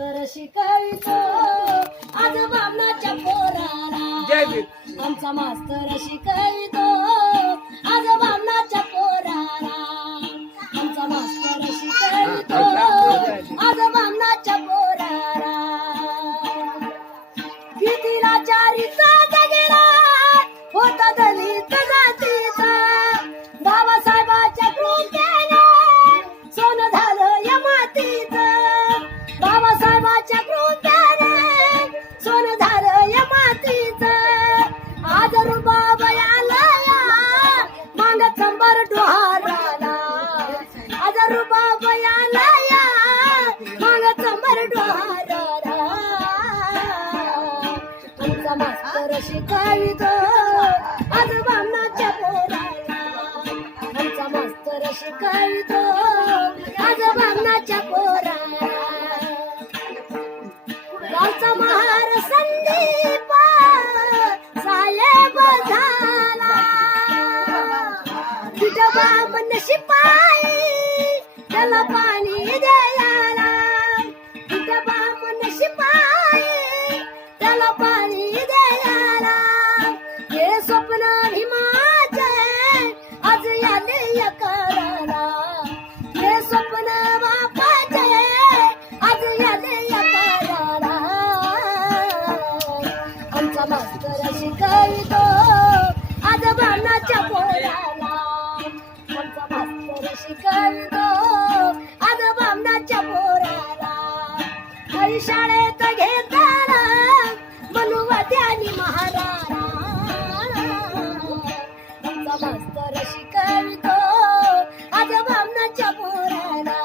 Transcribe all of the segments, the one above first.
मास्तर शिकवितो आज बामणाच्या पोराला, आमचा मास्तर शिकवितो आज बामणाच्या पोराला, आमचा मास्तर शिकवितो आज बामणाच्या पोराला. भीतीला चारीचा जगेला होता दलित जातीचा, बाबासाहेबाच्या कृपेने सोनं झालं या मातीचं, बाबासाहेबाच्या कृपेने सोनं झालं या मातीचं. आज रुबाब याला मांग चंबर डोहाराला, आज रुबाब याला मांग चंबर डोहाराला. आमचा मास्तर शिकवितो आज बामणाच्या पोराला, आमचा मास्तर शिकवितो आज बामणाच्या पोराला. गावचा महार संदीप साहेब झाला, तुझ्या बामण शिपाई त्याला पाणी द्यायला, तुझ्या बामण शिपाई त्याला पाणी द्यायला. हे स्वप्न भीमाचे आज याले कराला, हे स्वप्न बापाचे आज याले कराला. आमचा मास्तर शिकवितो आज बामणाच्या पोराला, आमचा मास्तर शिकवितो आज बामणाच्या पोराला. घरी शाळेत घेताना मनुवाद्यानी महाराणा, आमचा मास्तर शिकवितो आज बामणाच्या पोराला,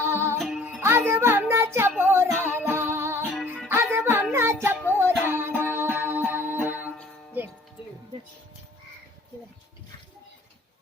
आज बामणाच्या पोराला, आज बामणाच्या पोराला.